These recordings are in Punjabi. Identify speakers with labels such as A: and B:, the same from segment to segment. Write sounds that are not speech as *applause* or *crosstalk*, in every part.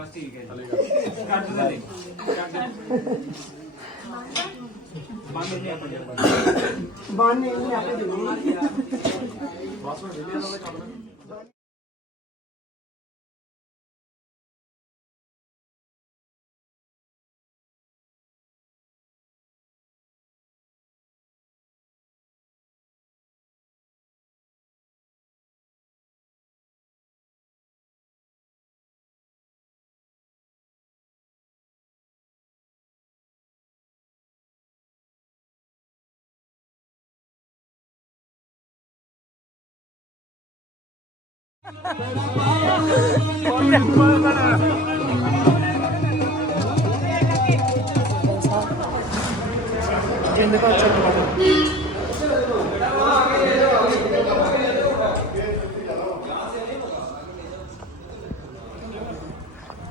A: ਬਸ ਠੀਕ ਹੈ ਜੀ। ਕੱਟ ਦੇ ਦੇ ਕੱਟ ਦੇ ਬੰਦ ਨਹੀਂ ਆਪਣੇ
B: ਬਾਨੇ ਨਹੀਂ ਆਪੇ ਦੇ ਦੇਣੀ ਜਿੰਦ ਕੋ ਚੱਕ
C: ਆ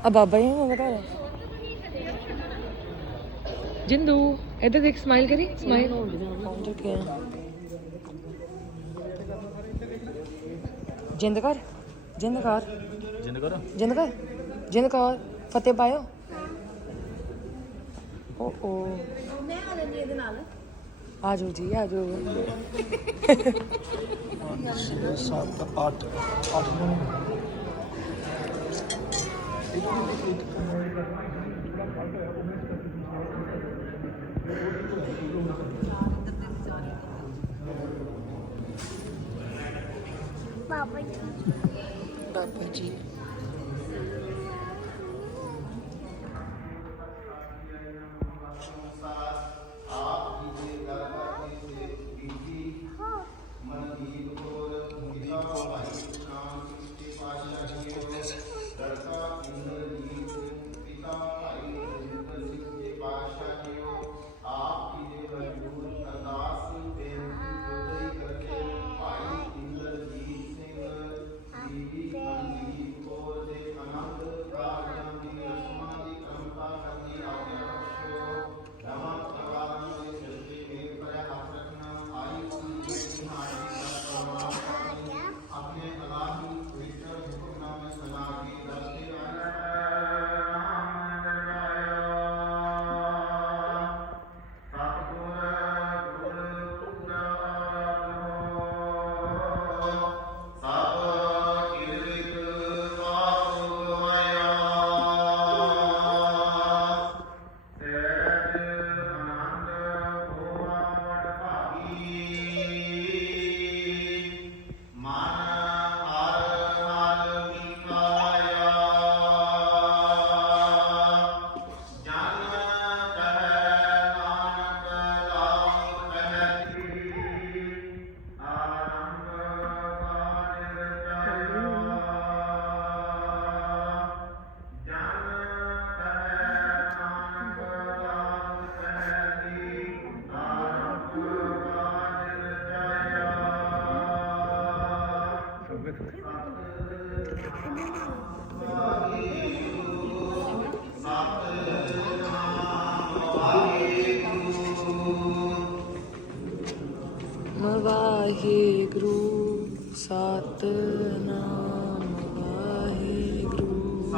C: ਬਾਬਾ ਹੀ ਉਹਨਾਂ ਦਾ ਘਰ ਜਿੰਦੂ ਇੱਧਰ ਦੇਖ ਸਮਾਈਲ ਕਰੀ ਸਮਾਈਲ ਪਹੁੰਚ ਚੁੱਕੇ ਆ ਜਿੰਦ ਕਰ ਜਿੰਦ ਕਰ
A: ਜਿੰਦ ਕਰੋ
C: ਜਿੰਦ ਕਰ ਜਿੰਦ ਕਰ ਫਤਿਹ ਪਾਇਓ। ਓ ਓ। ਮੈਂ ਆ ਜਾਂਦੀ ਇਹਦੇ ਨਾਲ। ਆਜੋ ਜੀ ਆਜੋ
B: 7 8 8
C: ਬਾਬਾ ਜੀ। Jardim. ਵਾਹਿਗੁਰੂ ਸਤਨਾਮ ਵਾਹਿਗੁਰੂ।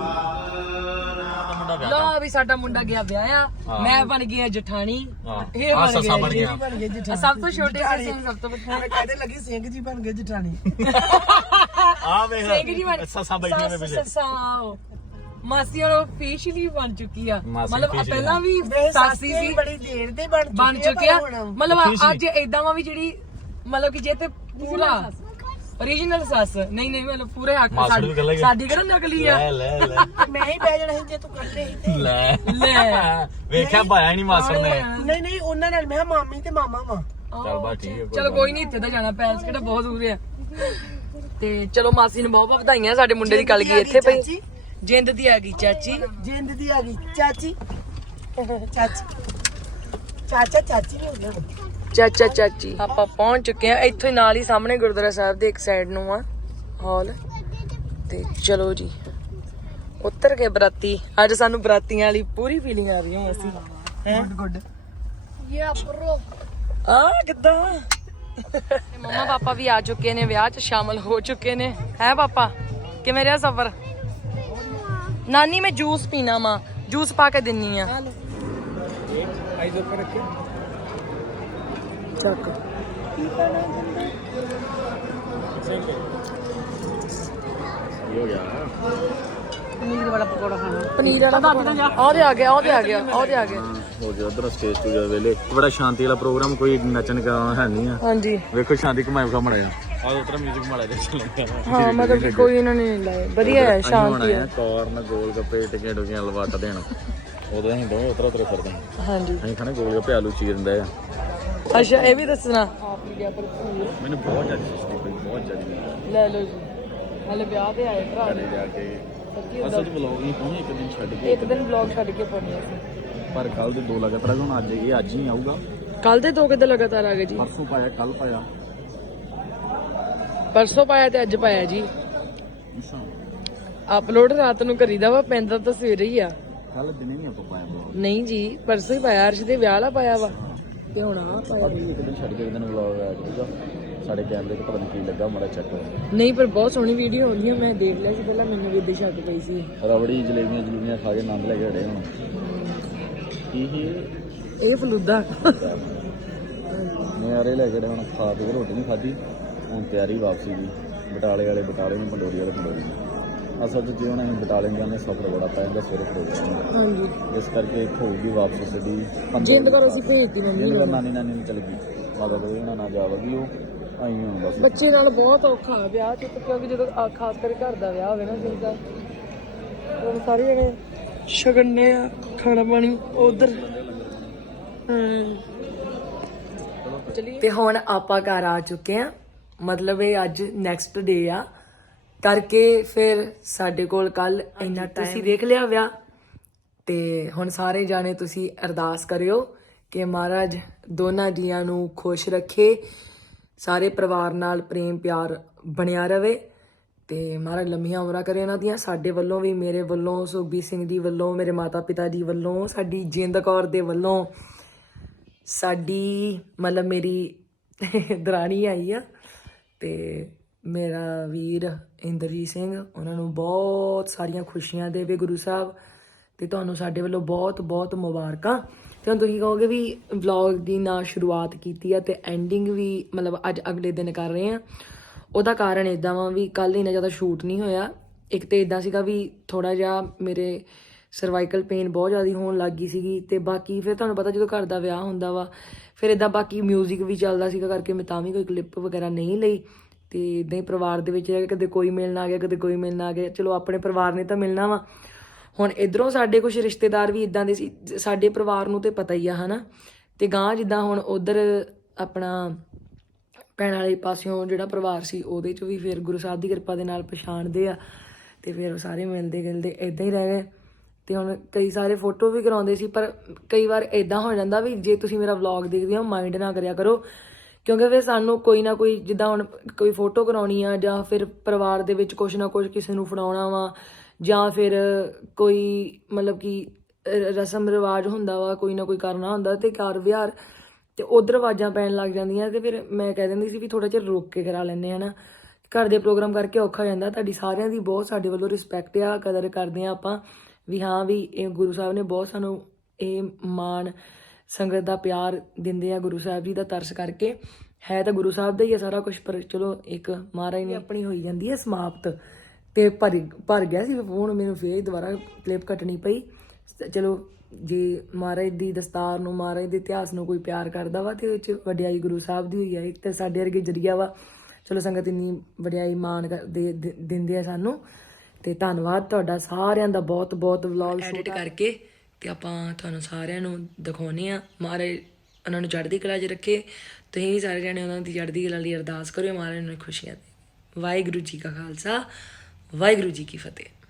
C: ਲੋ ਵੀ ਸਾਡਾ ਮੁੰਡਾ ਗਿਆ ਵਿਆਹਿਆ। ਮੈਂ ਬਣ ਗਿਆ ਜਠਾਣੀ। ਇਹ
A: ਆ
C: ਬਣ
A: ਸੱਸਾ ਬਣ
C: ਗਿਆ।
A: ਗਿਆ
B: ਬਣ ਗਏ ਜਠਾਣੀ।
C: ਸਭ ਤੋਂ ਛੋਟੇ ਸਿੰਘ ਸਭ ਤੋਂ ਵੱਡਾ
B: ਕਹਿੰਦੇ ਲੱਗੀ ਸਿੰਘ ਜੀ ਬਣ ਗਏ ਜਠਾਣੀ?
A: ਆ ਵੇਖ।
C: ਸਿੰਘ ਜੀ ਬਣ
A: ਸੱਸਾ ਬੈਠੀਆਂ ਨੇ
C: ਸੱਸ-
A: ਪਿੱਛੇ
C: ਸੱਸਾਂ ਆਓ। ਮਾਸੀ ਉਹ ਫੇਸ਼ਲੀ ਬਣ ਚੁੱਕੀ ਆ। ਮਤਲਬ ਪਹਿਲਾਂ ਵੀ ਸਾਸੀ ਸੀ
B: ਬੜੀ ਦੇਰ ਤੇ ਬਣ ਚੁੱਕੀ
C: ਮਤਲਬ। ਅੱਜ ਇਦਾਂ ਵਾ ਵੀ ਜਿਹੜੀ ਮਤਲਬ ਕਿ ਜੇ ਤੇ ਪੂਰਾ origignal ਸੱਸ। ਨਹੀਂ ਨਹੀਂ ਮਤਲਬ ਪੂਰੇ ਹੱਕ
A: ਮਾਸੜ ਹੀ ਆ।
C: ਸਾਡੀ ਕਿਹੜਾ ਨਕਲੀ ਆ?
A: ਲੈ ਲੈ ਲੈ। *laughs*
B: ਮੈਂ ਹੀ ਬਹਿ ਜਾਣਾ ਸੀ ਜੇ ਤੂੰ ਕੱਢੇ ਸੀ ਤੇ।
A: ਲੈ।
C: ਲੈ।
A: ਵੇਖਿਆ ਭਾਇਆ ਨਹੀਂ ਮਾਸੜ ਨੇ।
B: ਨਹੀਂ ਨਹੀਂ ਉਹਨਾਂ ਨਾਲ ਮੈਂ ਕਿਹਾ ਮਾਮੀ ਤੇ ਮਾਮਾ ਵਾ।
A: ਚੱਲ ਬਾ ਠੀਕ ਹੈ
C: ਚਲੋ ਕੋਈ ਨਹੀਂ ਇੱਥੇ ਤਾਂ ਜਾਣਾ ਪੈਲਸ ਕਿਹੜਾ ਬਹੁਤ ਦੂਰ ਆ। ਤੇ ਚਲੋ ਮਾਸੀ ਨੂੰ ਬਹੁਤ ਬਹੁਤ ਵਧਾਈਆਂ ਸਾਡੇ ਮੁੰਡੇ ਦੀ ਕੱਲ ਗਈ ਇੱਥੇ ਪਈ
B: ਚਾਚੀ।
C: ਜਿੰਦ ਦੀ ਆ ਗਈ ਚਾਚੀ।
B: ਜਿੰਦ ਦੀ ਆ ਗਈ ਚਾਚੀ। ਚਾਚੀ। ਚਾਚਾ ਚਾਚੀ ਨਹੀਂ ਹੋ ਗਿਆ
C: ਚਾਚਾ ਚਾਚੀ। ਆਪਾਂ ਪਹੁੰਚ ਚੁੱਕੇ ਆ ਇੱਥੋਂ ਹੀ ਨਾਲ ਹੀ ਸਾਹਮਣੇ ਗੁਰਦੁਆਰਾ ਸਾਹਿਬ ਦੇ ਇੱਕ ਸਾਈਡ ਨੂੰ ਆ ਹਾਲ ਤੇ ਚਲੋ ਜੀ ਉੱਤਰ ਕੇ ਬਰਾਤੀ। ਅੱਜ ਸਾਨੂੰ ਬਰਾਤੀਆਂ ਵਾਲੀ ਪੂਰੀ ਫੀਲਿੰਗ ਆ ਰਹੀ ਹੈ? ਅਸੀਂ
B: ਗੁੱਡ ਗੁੱਡ
C: ਆ ਕਿੱਦਾਂ? ਮੰਮਾ ਪਾਪਾ ਵੀ ਆ ਚੁੱਕੇ ਨੇ ਵਿਆਹ 'ਚ ਸ਼ਾਮਲ ਹੋ ਚੁੱਕੇ ਨੇ। ਹੈ ਪਾਪਾ? ਕਿਵੇਂ ਰਿਹਾ ਸਫ਼ਰ?
D: ਨਾਨੀ ਮੈਂ ਜੂਸ ਪੀਣਾ ਵਾ। ਜੂਸ ਪਾ ਕੇ ਦਿੰਨੀ ਆ।
E: ਆਈਜ਼ ਉੱਪਰ ਰੱਖੇ
D: ਚੱਕ।
B: ਪਨੀਰ ਵਾਲਾ ਪਕੌੜਾ ਖਾਣਾ
D: ਪਨੀਰ ਵਾਲਾ ਉਹਦੇ ਆ ਗਿਆ ਉਹਦੇ ਆ ਗਿਆ ਉਹਦੇ ਆ ਗਿਆ।
A: ਹੋ ਗਿਆ ਉਧਰ ਸਟੇਜ ਤੇ ਜਾ ਵੇਲੇ। ਬੜਾ ਸ਼ਾਂਤੀ ਵਾਲਾ ਪ੍ਰੋਗਰਾਮ ਕੋਈ ਨੱਚਣ ਕਾ ਹੈ ਨਹੀਂ ਆ।
D: ਹਾਂਜੀ।
A: ਵੇਖੋ ਸ਼ਾਂਤੀ ਕਮਾਈ ਕਾ ਮੜਾ ਆ। ਉਤਰਾ 뮤직 ਮੜਾ ਦੇ ਚੱਲਦਾ
D: ਹਾਂ ਮਤਲਬ ਕਿ ਕੋਈ ਇਹਨਾਂ ਨੇ ਨਹੀਂ ਲਾਇਆ। ਵਧੀਆ ਹੈ ਸ਼ਾਂਤੀ ਹੈ।
A: ਕਾਰਨ ਗੋਲ ਗੱਪੇ ਟਿੱਕੀਆਂ ਟੁਕੀਆਂ ਲਵਾਟ ਦੇਣ। ਉਦੋਂ ਅਸੀਂ ਦੋਵੇਂ ਉਤਰਾ ਉਤਰਾ ਫਿਰਦੇ ਹਾਂ।
D: ਹਾਂਜੀ।
A: ਅਸੀਂ ਖਾਣੇ ਗੋਲ ਗੱਪੇ ਆਲੂ ਚੀਰ ਦਿੰਦੇ ਆ।
D: ਅੱਛਾ ਇਹ ਵੀ ਦੱਸਣਾ।
A: ਮੈਨੂੰ ਬਹੁਤ ਜ਼ਿਆਦਾ ਸੁਸਤੀ ਪਈ ਬਹੁਤ ਜ਼ਿਆਦਾ
D: ਲੈ ਲਓ ਜੀ। ਹਲੇ ਵਿਆਹ ਤੇ ਆਏ ਭਰਾ।
A: ਘਰੇ ਜਾ ਕੇ।
D: ਸੱਚੀ
A: ਅਸਲ ਚ ਵਲੌਗ ਨਹੀਂ ਪਾਉਣੇ ਇੱਕ ਦਿਨ ਛੱਡ ਕੇ
D: ਇੱਕ ਦਿਨ ਵਲੌਗ ਛੱਡ ਕੇ ਪਾਉਣੀ ਸੀ
A: ਪਰ ਕੱਲ ਦੇ ਦੋ ਲਗਾਤਾਰ ਹੁਣ ਅੱਜ ਇਹ ਅੱਜ ਹੀ ਆਊਗਾ।
D: ਕੱਲ ਦੇ ਦੋ ਕਿਤੇ ਲਗਾਤਾਰ ਆ ਗਏ ਜੀ?
A: ਪਰਸੋਂ ਪਾਇਆ ਕੱਲ ਪਾਇਆ।
D: ਪਰਸੋਂ ਪਾਇਆ ਤੇ ਅੱਜ ਪਾਇਆ ਜੀ। ਅਪਲੋਡ ਰਾਤ ਨੂੰ ਕਰੀਦਾ ਵਾ ਪੈਂਦਾ ਤਾਂ ਸਵੇਰੇ ਹੀ ਆ।
A: ਕੱਲ ਦਿਨੇ ਨਹੀਂ ਆਪਾਂ ਪਾਇਆ।
D: ਨਹੀਂ ਜੀ ਪਰਸੋਂ ਹੀ ਪਾਇਆ ਅਰਸ਼ ਦੇ ਵਿਆਹ ਵਾਲਾ ਪਾਇਆ ਵਾ। ਤੇ ਹੁਣ ਆ ਪਾਇਆ
A: ਅੱਜ ਇੱਕ ਦਿਨ ਛੱਡ ਕੇ ਇੱਕ ਦਿਨ ਵਲੌਗ ਆਇਆ ਕਰੂਗਾ ਸਾਡੇ ਕੈਮਰੇ ਤੇ ਪਤਾ ਨਹੀਂ ਕੀ ਲੱਗਾ ਮਾੜਾ ਚੈੱਕ ਕਰੋ।
D: ਨਹੀਂ ਪਰ ਬਹੁਤ ਸੋਹਣੀ ਵੀਡੀਓ ਹੁੰਦੀ ਆ ਮੈਂ ਦੇਖ ਲਿਆ ਸੀ ਪਹਿਲਾਂ ਮੈਨੂੰ ਵੀ ਇੱਦੇ ਸ਼ੱਕ ਪਈ ਸੀ।
A: ਰਬੜੀ ਜਲੇਬੀਆਂ ਜਲੂਬੀਆਂ ਖਾ ਕੇ ਆਨੰਦ ਲੈ ਕੇ ਹੜੇ ਹੁਣ। ਕੀ ਹੀ
D: ਇਹ ਫਲੂਦਾ।
A: ਨਿਆਰੇ ਲੈ ਕੇ ਹੜੇ ਹੁਣ ਖਾ ਕੇ ਰੋਟੀ ਨਹੀਂ ਖਾਧੀ। ਹੁਣ ਤਿਆਰੀ ਵਾਪਸੀ ਦੀ। ਬਟਾਲੇ ਵਾਲੇ ਬਟਾਲੇ ਨੂੰ ਪੰਡੋਰੀ ਵਾਲੇ ਪੰਡੋਰੀ ਨੂੰ। ਅਸਲ 'ਚ ਜੇ ਹੁਣ ਅਸੀਂ ਬਟਾਲੇ ਨੂੰ ਜਾਂਦੇ ਸਫਰ ਬੜਾ ਪੈ ਜਾਂਦਾ ਸਵੇਰੇ ਪ੍ਰੋਗਰਾਮ
D: ਹਾਂਜੀ।
A: ਇਸ ਕਰਕੇ ਇੱਕ ਹੋਊਗੀ ਵਾਪਸੀ ਸਾਡੀ
D: ਜਿੰਦ ਕਰ ਅਸੀਂ ਭੇਜਦੀ ਮੰਮੀ
A: ਜਿੰਦ ਕਰ ਨਾਨੀ ਨਾਨੀ ਨੂੰ ਚਲ ਗਈ। ਮਾਤਾ ਕੋਲ ਉਹਨਾਂ ਨਾਲ ਜਾਵਗੀ ਉਹ। ਆਈ ਹੁਣ ਬਸ।
D: ਬੱਚੇ ਨਾਲ ਬਹੁਤ ਔਖਾ ਆ ਵਿਆਹ ਚ ਤੇ ਕਿਉਂਕਿ ਜਦੋਂ ਆ ਖਾਸ ਕਰ ਘਰ ਦਾ ਵਿਆਹ ਹੋਵੇ ਨਾ ਜਿੰਦਾ ਹੁਣ ਸਾਰੇ ਜਣੇ ਸ਼ਗਨੇ ਆ ਖਾਣਾ ਪਾਣੀ ਉਧਰ। ਤੇ ਹੁਣ ਆਪਾਂ ਘਰ ਆ ਚੁੱਕੇ ਆ। ਮਤਲਬ ਇਹ ਅੱਜ ਨੈਕਸਟ ਡੇ ਆ। ਕਰਕੇ ਫਿਰ ਸਾਡੇ ਕੋਲ ਕੱਲ ਇੰਨਾ ਟਾਈਮ ਤੁਸੀਂ ਦੇਖ ਲਿਆ ਵਿਆਹ। ਤੇ ਹੁਣ ਸਾਰੇ ਜਾਣੇ ਤੁਸੀਂ ਅਰਦਾਸ ਕਰਿਓ ਕਿ ਮਹਾਰਾਜ ਦੋਨਾਂ ਜੀਆਂ ਨੂੰ ਖੁਸ਼ ਰੱਖੇ ਸਾਰੇ ਪਰਿਵਾਰ ਨਾਲ ਪ੍ਰੇਮ ਪਿਆਰ ਬਣਿਆ ਰਵੇ ਤੇ ਮਹਾਰਾਜ ਲੰਮੀਆਂ ਉਮਰਾਂ ਕਰੇ ਉਹਨਾਂ ਦੀਆਂ। ਸਾਡੇ ਵੱਲੋਂ ਵੀ ਮੇਰੇ ਵੱਲੋਂ ਸੁਖਬੀਰ ਸਿੰਘ ਦੀ ਵੱਲੋਂ ਮੇਰੇ ਮਾਤਾ ਪਿਤਾ ਜੀ ਵੱਲੋਂ ਸਾਡੀ ਜਿੰਦ ਕੌਰ ਦੇ ਵੱਲੋਂ ਸਾਡੀ ਮਤਲਬ ਮੇਰੀ ਦਰਾਣੀ ਆਈ ਆ ਤੇ ਮੇਰਾ ਵੀਰ ਇੰਦਰਜੀਤ ਸਿੰਘ, ਉਹਨਾਂ ਨੂੰ ਬਹੁਤ ਸਾਰੀਆਂ ਖੁਸ਼ੀਆਂ ਦੇਵੇ ਗੁਰੂ ਸਾਹਿਬ ਤੇ ਤੁਹਾਨੂੰ ਸਾਡੇ ਵੱਲੋਂ ਬਹੁਤ ਬਹੁਤ ਮੁਬਾਰਕਾਂ। ਤੇ ਹੁਣ ਤੁਸੀਂ ਕਹੋਗੇ ਵੀ ਵਲੌਗ ਦੀ ਨਾ ਸ਼ੁਰੂਆਤ ਕੀਤੀ ਆ ਤੇ ਐਂਡਿੰਗ ਵੀ ਮਤਲਬ ਅੱਜ ਅਗਲੇ ਦਿਨ ਕਰ ਰਹੇ ਆ। ਉਹਦਾ ਕਾਰਨ ਇਦਾਂ ਵਾ ਵੀ ਕੱਲ ਇੰਨਾ ਜ਼ਿਆਦਾ ਸ਼ੂਟ ਨਹੀਂ ਹੋਇਆ। ਇੱਕ ਤੇ ਇਦਾਂ ਸੀਗਾ ਵੀ ਥੋੜਾ ਜਿਹਾ ਮੇਰੇ ਸਰਵਾਈਕਲ ਪੇਨ ਬਹੁਤ ਜ਼ਿਆਦਾ ਹੋਣ ਲੱਗ ਗਈ ਸੀਗੀ ਤੇ ਬਾਕੀ ਫਿਰ ਤੁਹਾਨੂੰ ਪਤਾ ਜਦੋਂ ਘਰ ਦਾ ਵਿਆਹ ਹੁੰਦਾ ਵਾ, ਫਿਰ ਇਦਾਂ ਬਾਕੀ 뮤직 ਵੀ ਚੱਲਦਾ ਸੀਗਾ ਕਰਕੇ ਮੈਂ ਤਾਂ ਵੀ ਕੋਈ ਕਲਿੱਪ ਵਗੈਰਾ ਨਹੀਂ ਲਈ। ਤੇ ਇਦਾਂ ਹੀ ਪਰਿਵਾਰ ਦੇ ਵਿੱਚ ਰਹਿ ਕੇ ਕਦੇ ਕੋਈ ਮਿਲਣ ਆ ਗਿਆ, ਕਦੇ ਕੋਈ ਮਿਲਣ ਆ ਗਿਆ। ਚਲੋ, ਆਪਣੇ ਪਰਿਵਾਰ ਨੇ ਤਾਂ ਮਿਲਣਾ ਵਾ। ਹੁਣ ਇਧਰੋਂ ਸਾਡੇ ਕੁਝ ਰਿਸ਼ਤੇਦਾਰ ਵੀ ਇਦਾਂ ਦੇ ਸੀ, ਸਾਡੇ ਪਰਿਵਾਰ ਨੂੰ ਤੇ ਪਤਾ ਹੀ ਆ, ਹਨਾ। ਤੇ ਗਾਂ ਜਿੱਦਾਂ ਹੁਣ ਉਧਰ ਆਪਣਾ ਭੈਣ ਵਾਲੇ ਪਾਸਿਓਂ ਜਿਹੜਾ ਪਰਿਵਾਰ ਸੀ, ਉਹਦੇ ਚ ਵੀ ਫਿਰ ਗੁਰੂ ਸਾਹਿਬ ਦੀ ਕਿਰਪਾ ਦੇ ਨਾਲ ਪਛਾਣਦੇ ਆ ਤੇ ਫਿਰ ਉਹ ਸਾਰੇ ਮਿਲਦੇ ਗਿਲਦੇ ਇਦਾਂ ਹੀ ਰਹਿ ਗਏ। ਤੇ ਹੁਣ ਕਈ ਸਾਰੇ ਫੋਟੋ ਵੀ ਕਰਾਉਂਦੇ ਸੀ, ਪਰ ਕਈ ਵਾਰ ਇਦਾਂ ਹੋ ਜਾਂਦਾ ਵੀ ਜੇ ਤੁਸੀਂ ਮੇਰਾ ਵਲੌਗ ਦੇਖਦੇ ਹੋ ਮਾਈਂਡ ਨਾ ਕਰਿਆ ਕਰੋ। ਕਿਉਂਕਿ ਫਿਰ ਸਾਨੂੰ ਕੋਈ ਨਾ ਕੋਈ ਜਿੱਦਾਂ ਹੁਣ ਕੋਈ ਫੋਟੋ ਕਰਾਉਣੀ ਆ ਜਾਂ ਫਿਰ ਪਰਿਵਾਰ ਦੇ ਵਿੱਚ ਕੁਝ ਨਾ ਕੁਝ ਕਿਸੇ ਨੂੰ ਫੜਾਉਣਾ ਵਾ ਜਾਂ ਫਿਰ ਕੋਈ ਮਤਲਬ ਕਿ ਰਸਮ ਰਿਵਾਜ ਹੁੰਦਾ ਵਾ, ਕੋਈ ਨਾ ਕੋਈ ਕਰਨਾ ਹੁੰਦਾ ਤੇ ਕਾਰ ਵਿਹਾਰ ਤੇ ਉਧਰ ਆਵਾਜ਼ਾਂ ਪੈਣ ਲੱਗ ਜਾਂਦੀਆਂ ਤੇ ਫਿਰ ਮੈਂ ਕਹਿ ਦਿੰਦੀ ਸੀ ਵੀ ਥੋੜਾ ਜਿਹਾ ਰੋਕ ਕੇ ਕਰਾ ਲੈਂਦੇ ਆ ਨਾ। ਘਰ ਦੇ ਪ੍ਰੋਗਰਾਮ ਕਰਕੇ ਔਖਾ ਹੋ ਜਾਂਦਾ, ਤੁਹਾਡੀ ਸਾਰਿਆਂ ਦੀ ਬਹੁਤ ਸਾਡੇ ਵੱਲੋਂ ਰਿਸਪੈਕਟ ਆ, ਕਦਰ ਕਰਦੇ ਆ ਆਪਾਂ ਵੀ ਹਾਂ ਵੀ ਇਹ ਗੁਰੂ ਸਾਹਿਬ ਨੇ ਬਹੁਤ ਸਾਨੂੰ ਇਹ ਮਾਣ ਸੰਗਤ ਦਾ ਪਿਆਰ ਦਿੰਦੇ ਆ ਗੁਰੂ ਸਾਹਿਬ ਜੀ ਦਾ ਤਰਸ ਕਰਕੇ। ਹੈ ਤਾਂ ਗੁਰੂ ਸਾਹਿਬ ਦਾ ਹੀ ਆ ਸਾਰਾ ਕੁਝ ਪਰ ਚਲੋ ਇੱਕ ਮਹਾਰਾਜ ਨੇ ਆਪਣੀ ਹੋਈ ਜਾਂਦੀ ਹੈ ਸਮਾਪਤ। ਤੇ ਭਰ ਭਰ ਗਿਆ ਸੀ ਫੋਨ ਮੈਨੂੰ ਫੇਰ ਦੁਬਾਰਾ ਕਲਿੱਪ ਕੱਟਣੀ ਪਈ। ਚਲੋ ਜੇ ਮਹਾਰਾਜ ਦੀ ਦਸਤਾਰ ਨੂੰ ਮਹਾਰਾਜ ਦੇ ਇਤਿਹਾਸ ਨੂੰ ਕੋਈ ਪਿਆਰ ਕਰਦਾ ਵਾ ਤੇ ਉਹਦੇ ਵਿੱਚ ਵਡਿਆਈ ਗੁਰੂ ਸਾਹਿਬ ਦੀ ਹੋਈ ਆ ਇੱਕ ਤੇ ਸਾਡੇ ਵਰਗੇ ਜਰੀਆ ਵਾ। ਚਲੋ ਸੰਗਤ ਇੰਨੀ ਵਡਿਆਈ ਮਾਣ ਦੇ- ਦਿੰਦੇ ਆ ਸਾਨੂੰ। ਤੇ ਧੰਨਵਾਦ ਤੁਹਾਡਾ ਸਾਰਿਆਂ ਦਾ ਬਹੁਤ ਬਹੁਤ ਵਲੌਗ ਐਡਿਟ ਕਰਕੇ। ਤੇ ਆਪਾਂ ਤੁਹਾਨੂੰ ਸਾਰਿਆਂ ਨੂੰ ਦਿਖਾਉਨੇ ਆ ਮਹਾਰਾਜ ਉਹਨਾਂ ਨੂੰ ਚੜ੍ਹਦੀ ਕਲਾ 'ਚ ਰੱਖੇ। ਤੁਸੀਂ ਵੀ ਸਾਰੇ ਜਣੇ ਉਹਨਾਂ ਦੀ ਚੜ੍ਹਦੀ ਕਲਾ ਲਈ ਅਰਦਾਸ ਕਰਿਓ। ਮਹਾਰਾਜ ਨੂੰ ਖੁਸ਼ੀਆਂ ਦੇ ਵਾਹਿਗੁਰੂ ਜੀ ਕਾ ਖਾਲਸਾ, ਵਾਹਿਗੁਰੂ ਜੀ ਕੀ ਫਤਿਹ।